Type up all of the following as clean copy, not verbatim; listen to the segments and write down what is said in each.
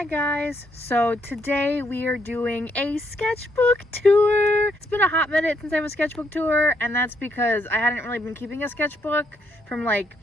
Hi guys, so today we are doing a sketchbook tour. It's been a hot minute since I have a sketchbook tour, and that's because I hadn't really been keeping a sketchbook from like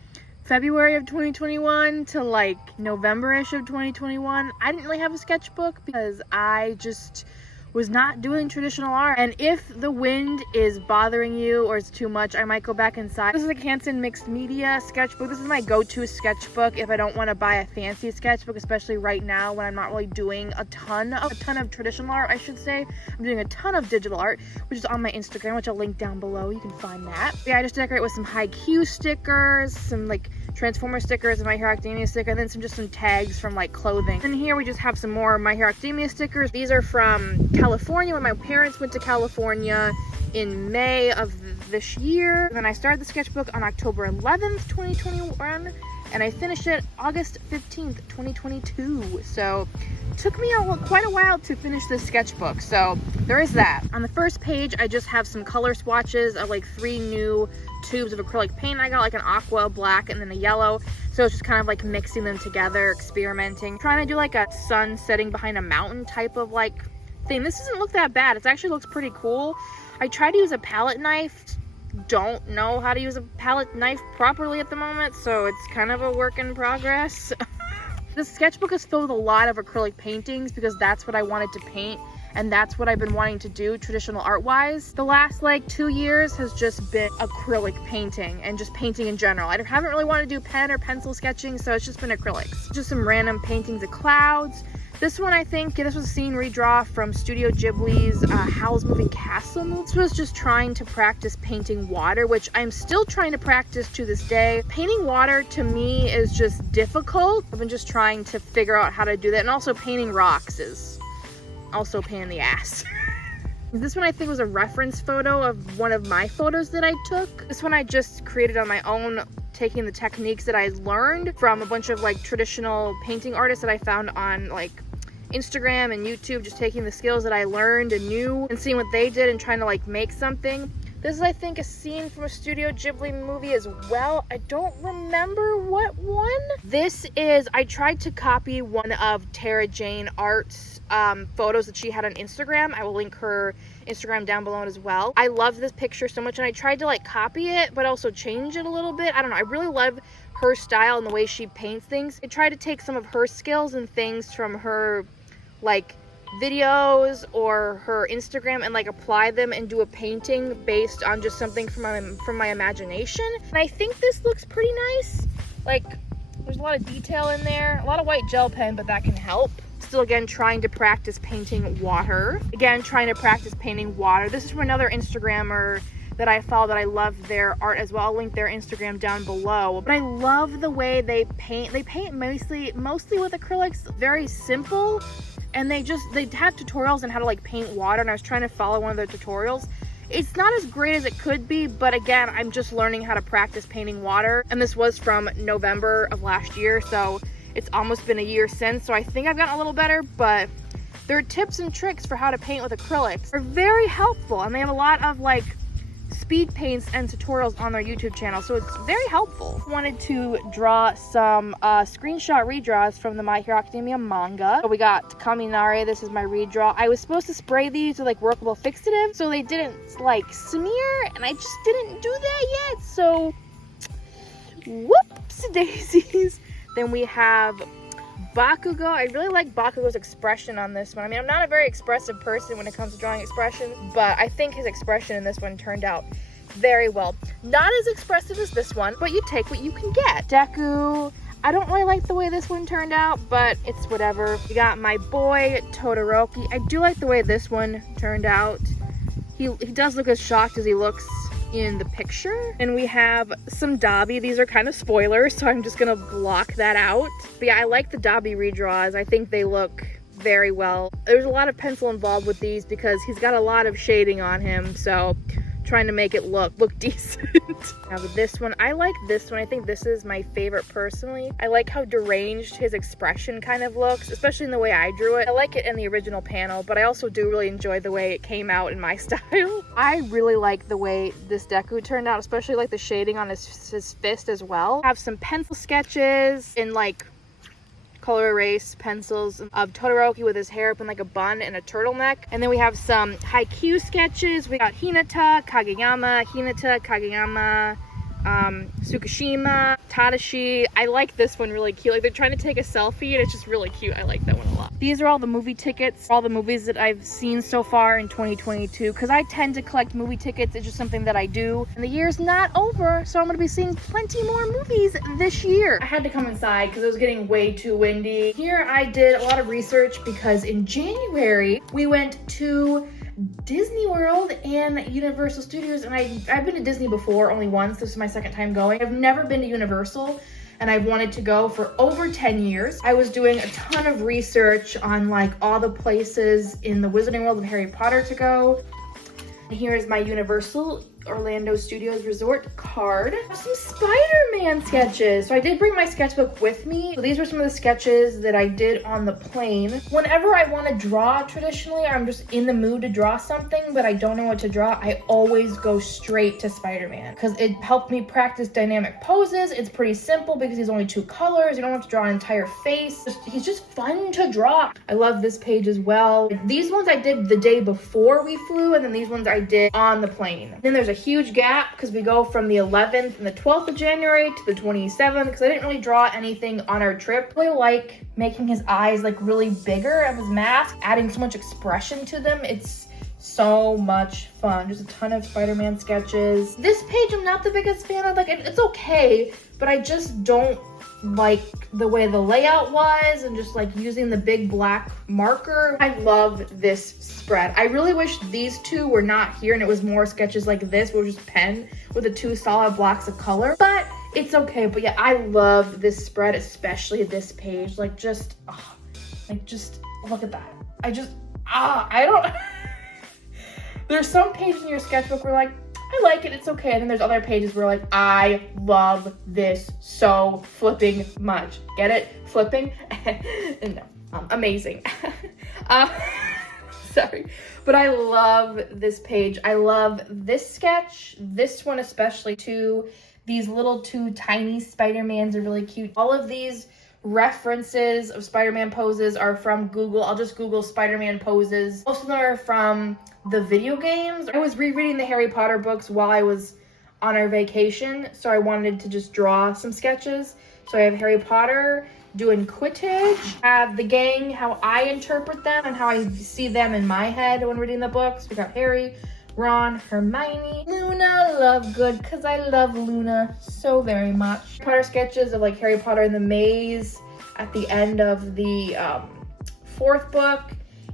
February of 2021 to like November-ish of 2021. I didn't really have a sketchbook because I just was not doing traditional art. And if the wind is bothering you or it's too much, I might go back inside. This is a Canson mixed media sketchbook. This is my go-to sketchbook if I don't want to buy a fancy sketchbook, especially right now when I'm not really doing a ton of traditional art, I should say. I'm doing a ton of digital art, which is on my Instagram, which I'll link down below. You can find that. Yeah, I just decorate with some high Q stickers, some like Transformer stickers, and My Hero Academia sticker, and then some tags from like clothing. And here we just have some more My Hero Academia stickers. These are from California, when my parents went to California in May of this year. And then I started the sketchbook on October 11th, 2021, and I finished it August 15th, 2022. So it took me quite a while to finish this sketchbook, so there is that. On the first page, I just have some color swatches of like 3 new tubes of acrylic paint. I got like an aqua, black, and then a yellow. So it's just kind of like mixing them together, experimenting, trying to do like a sun setting behind a mountain type of like thing. This doesn't look that bad. It actually looks pretty cool. I tried to use a palette knife. Don't know how to use a palette knife properly at the moment, so it's kind of a work in progress. This sketchbook is filled with a lot of acrylic paintings because that's what I wanted to paint, and that's what I've been wanting to do traditional art wise. The last like 2 years has just been acrylic painting and just painting in general. I haven't really wanted to do pen or pencil sketching, so it's just been acrylics. Just some random paintings of clouds. This one, I think, this was a scene redraw from Studio Ghibli's Howl's Moving Castle movie. This was just trying to practice painting water, which I'm still trying to practice to this day. Painting water to me is just difficult. I've been just trying to figure out how to do that. And also painting rocks is also a pain in the ass. This one I think was a reference photo of one of my photos that I took. This one I just created on my own, taking the techniques that I learned from a bunch of like traditional painting artists that I found on like Instagram and YouTube, just taking the skills that I learned and knew and seeing what they did and trying to like make something. This is, I think, a scene from a Studio Ghibli movie as well. I don't remember what one. This is, I tried to copy one of Tara Jane Art's photos that she had on Instagram. I will link her Instagram down below as well. I love this picture so much, and I tried to like copy it but also change it a little bit. I don't know, I really love her style and the way she paints things. I tried to take some of her skills and things from her like videos or her Instagram and like apply them and do a painting based on just something from my imagination. And I think this looks pretty nice. Like there's a lot of detail in there, a lot of white gel pen, but that can help. Still, again, trying to practice painting water. Again, trying to practice painting water. This is from another Instagrammer that I follow that I love their art as well. I'll link their Instagram down below. But I love the way they paint. They paint mostly with acrylics, very simple. And they have tutorials on how to like paint water, and I was trying to follow one of their tutorials. It's not as great as it could be, but again, I'm just learning how to practice painting water. And this was from November of last year, so it's almost been a year since, so I think I've gotten a little better, but their tips and tricks for how to paint with acrylics are very helpful, and they have a lot of like speed paints and tutorials on their YouTube channel, so it's very helpful. I wanted to draw some screenshot redraws from the My Hero Academia manga. So we got Kaminari. This is my redraw. I was supposed to spray these with like workable fixative, so they didn't like smear, and I just didn't do that yet, so whoops daisies. Then we have Bakugo. I really like Bakugo's expression on this one. I mean, I'm not a very expressive person when it comes to drawing expression, but I think his expression in this one turned out very well. Not as expressive as this one, but you take what you can get. Deku, I don't really like the way this one turned out, but it's whatever. We got my boy Todoroki. I do like the way this one turned out. He does look as shocked as he looks in the picture. And we have some Dabi. These are kind of spoilers, so I'm just gonna block that out. But yeah, I like the Dabi redraws. I think they look very well. There's a lot of pencil involved with these because he's got a lot of shading on him, so trying to make it look decent. Now this one, I like this one. I think this is my favorite personally. I like how deranged his expression kind of looks, especially in the way I drew it. I like it in the original panel, but I also do really enjoy the way it came out in my style. I really like the way this Deku turned out, especially like the shading on his fist as well. I have some pencil sketches in like watercolor erase pencils of Todoroki with his hair up in like a bun and a turtleneck. And then we have some haiku sketches. We got Hinata, Kageyama, Tsukushima, Tadashi. I like this one really cute. Like they're trying to take a selfie and it's just really cute. I like that one a lot. These are all the movie tickets, all the movies that I've seen so far in 2022, because I tend to collect movie tickets. It's just something that I do. And the year's not over, so I'm gonna be seeing plenty more movies this year. I had to come inside because it was getting way too windy. Here I did a lot of research because in January we went to Disney World and Universal Studios, and I've been to Disney before, only once. This is my second time going. I've never been to Universal, and I've wanted to go for over 10 years. I was doing a ton of research on like all the places in the Wizarding World of Harry Potter to go. Here is my Universal Orlando Studios Resort card. Some Spider-Man sketches. So I did bring my sketchbook with me. So these were some of the sketches that I did on the plane. Whenever I want to draw traditionally, I'm just in the mood to draw something, but I don't know what to draw, I always go straight to Spider-Man because it helped me practice dynamic poses. It's pretty simple because he's only 2 colors. You don't have to draw an entire face. He's just fun to draw. I love this page as well. These ones I did the day before we flew, and then these ones I did on the plane. Then there's a huge gap because we go from the 11th and the 12th of January to the 27th because I didn't really draw anything on our trip. I really like making his eyes like really bigger of his mask, adding so much expression to them. It's so much fun. Just a ton of Spider-Man sketches. This page I'm not the biggest fan of. Like it's okay, but I just don't like the way the layout was and just like using the big black marker. I love this spread. I really wish these two were not here and it was more sketches like this where it was just pen with the 2 solid blocks of color, but it's okay. But yeah, I love this spread, especially this page. Like just look at that. I don't there's some pages in your sketchbook where like I like it, it's okay. And then there's other pages where like, I love this so flipping much. Get it? Flipping? No, amazing. Sorry, but I love this page. I love this sketch, this one especially too. These little 2 tiny Spider-Mans are really cute. All of these references of Spider-Man poses are from Google. I'll just Google Spider-Man poses. Most of them are from the video games. I was rereading the Harry Potter books while I was on our vacation, so I wanted to just draw some sketches. So I have Harry Potter doing Quidditch, I have the gang, how I interpret them and how I see them in my head when reading the books. We got Harry, Ron, Hermione, Luna, Lovegood, because I love Luna so very much. Potter sketches of like Harry Potter in the maze at the end of the 4th book,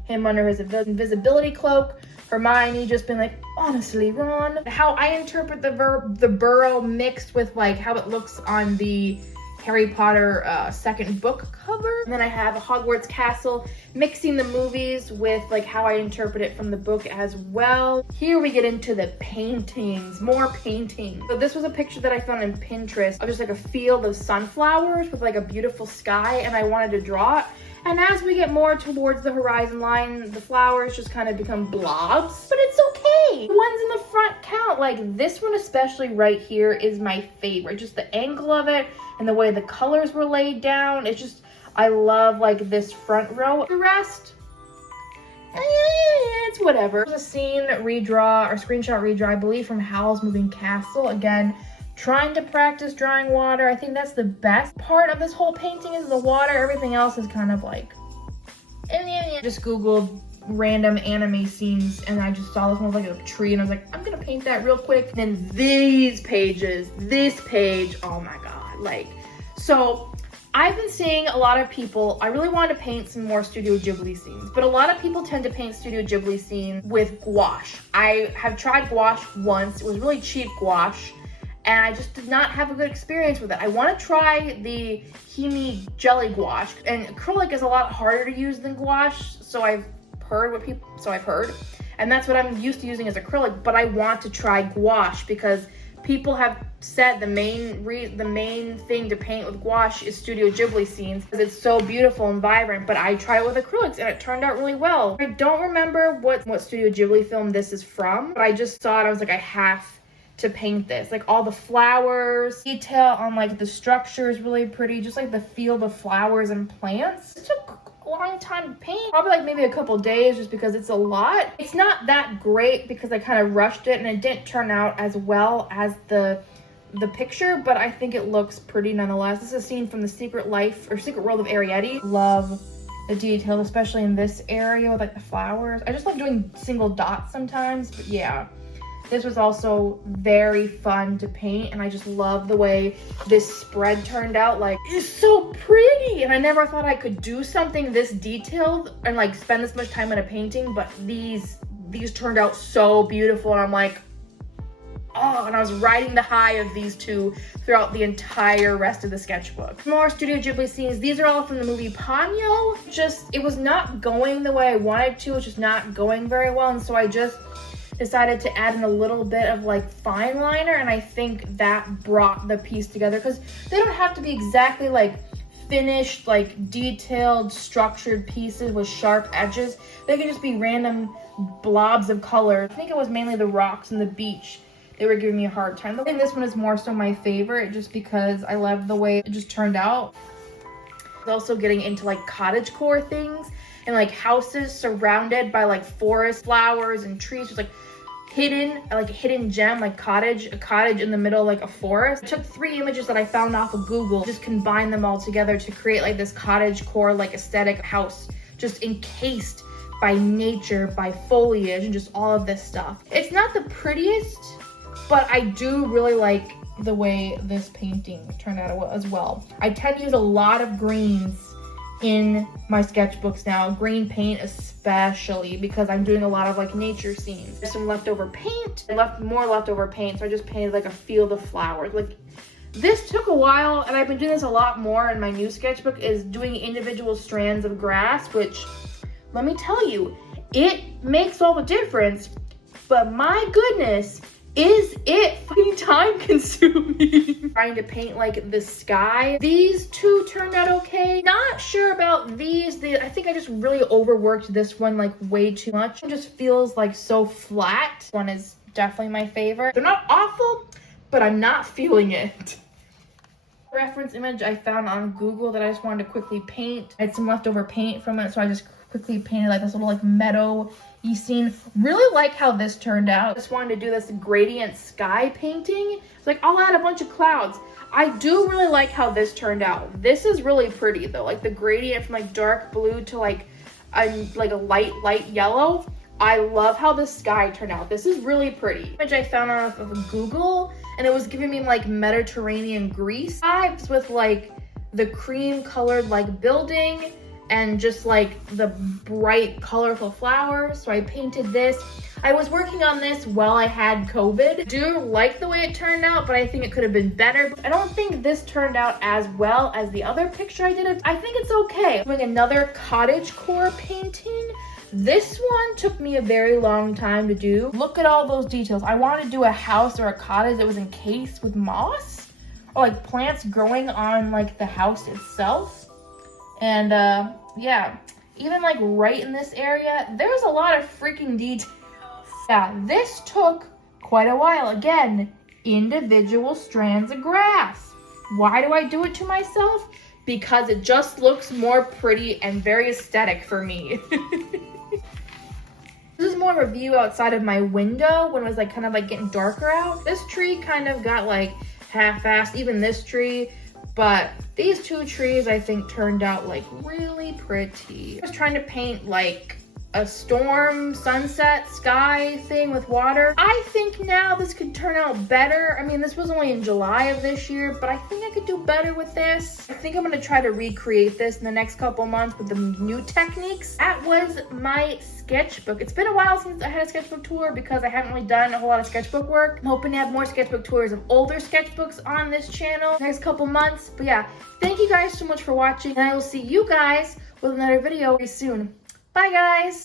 him under his invisibility cloak, Hermione just been like, honestly, Ron. How I interpret the burrow mixed with like how it looks on the Harry Potter 2nd book cover. And then I have Hogwarts Castle, mixing the movies with like how I interpret it from the book as well. Here we get into the paintings, more paintings. So this was a picture that I found in Pinterest of just like a field of sunflowers with like a beautiful sky, and I wanted to draw it. And as we get more towards the horizon line, the flowers just kind of become blobs, but it's okay. The ones in the front count. Like this one especially right here is my favorite. Just the angle of it and the way the colors were laid down. It's just, I love like this front row. The rest, it's whatever. There's a scene redraw or screenshot redraw, I believe from Howl's Moving Castle. Again, trying to practice drawing water. I think that's the best part of this whole painting is the water. Everything else is kind of like, just Googled random anime scenes and I just saw this one with like a tree and I was like, I'm gonna paint that real quick. And then these pages, this page, oh my God. Like, so I've been seeing a lot of people, I really wanted to paint some more Studio Ghibli scenes, but a lot of people tend to paint Studio Ghibli scenes with gouache. I have tried gouache once. It was really cheap gouache, and I just did not have a good experience with it. I want to try the Himi Jelly Gouache, and acrylic is a lot harder to use than gouache, so I've heard, and that's what I'm used to using as acrylic, but I want to try gouache because people have said the main thing to paint with gouache is Studio Ghibli scenes because it's so beautiful and vibrant, but I tried it with acrylics and it turned out really well. I don't remember what Studio Ghibli film this is from, but I just saw it, I was like, I have to paint this. Like all the flowers, detail on like the structure is really pretty, just like the field of flowers and plants. It took a long time to paint, probably like maybe a couple days, just because it's a lot. It's not that great because I kind of rushed it and it didn't turn out as well as the picture, but I think it looks pretty nonetheless. This is a scene from The Secret Life or Secret World of Arrietty. Love the detail, especially in this area with like the flowers. I just love doing single dots sometimes, but yeah. This was also very fun to paint, and I just love the way this spread turned out. Like, it's so pretty, and I never thought I could do something this detailed and like spend this much time on a painting, but these turned out so beautiful, and I'm like, oh, and I was riding the high of these two throughout the entire rest of the sketchbook. More Studio Ghibli scenes. These are all from the movie Ponyo. It was not going the way I wanted to. It was just not going very well, and so I just decided to add in a little bit of like fine liner, and I think that brought the piece together, because they don't have to be exactly like finished, like detailed, structured pieces with sharp edges. They could just be random blobs of color. I think it was mainly the rocks and the beach they were giving me a hard time. I think this one is more so my favorite, just because I love the way it just turned out. Also getting into like cottagecore things and like houses surrounded by like forest flowers and trees, just like a hidden gem, like a cottage in the middle of like a forest. I took 3 images that I found off of Google, just combined them all together to create like this cottagecore like aesthetic house, just encased by nature, by foliage, and just all of this stuff. It's not the prettiest, but I do really like the way this painting turned out as well. I tend to use a lot of greens in my sketchbooks now, green paint especially, because I'm doing a lot of like nature scenes. There's some leftover paint. I left more leftover paint, so I just painted like a field of flowers. Like, this took a while, and I've been doing this a lot more in my new sketchbook, is doing individual strands of grass, which, let me tell you, it makes all the difference, but my goodness, is it fucking time consuming. Trying to paint like the sky. These two turned out okay. Not sure about these. I think I just really overworked this one like way too much. It just feels like so flat. This one is definitely my favorite. They're not awful, but I'm not feeling it. Reference image I found on Google that I just wanted to quickly paint. I had some leftover paint from it, so I just quickly painted like this little like meadow-y scene. Really like how this turned out. Just wanted to do this gradient sky painting. It's like, I'll add a bunch of clouds. I do really like how this turned out. This is really pretty though, like the gradient from like dark blue to like a light yellow. I love how the sky turned out. This is really pretty. Image I found off of Google, and it was giving me like Mediterranean Greece vibes with like the cream colored like building and just like the bright colorful flowers. So I painted this. I was working on this while I had COVID. I do like the way it turned out, but I think it could have been better. I don't think this turned out as well as the other picture I did. I think it's okay. Doing another cottagecore painting. This one took me a very long time to do. Look at all those details. I wanted to do a house or a cottage that was encased with moss or like plants growing on like the house itself. And yeah, even like right in this area, there's a lot of freaking details. Yeah, this took quite a while. Again, individual strands of grass. Why do I do it to myself? Because it just looks more pretty and very aesthetic for me. This is more of a view outside of my window when it was like kind of like getting darker out. This tree kind of got like half-assed, even this tree, but these two trees I think turned out like really pretty. I was trying to paint like a storm, sunset, sky thing with water. I think now this could turn out better. I mean, this was only in July of this year, but I think I could do better with this. I think I'm gonna try to recreate this in the next couple months with the new techniques. That was my sketchbook. It's been a while since I had a sketchbook tour because I haven't really done a whole lot of sketchbook work. I'm hoping to have more sketchbook tours of older sketchbooks on this channel next couple months. But yeah, thank you guys so much for watching, and I will see you guys with another video very soon. Bye guys!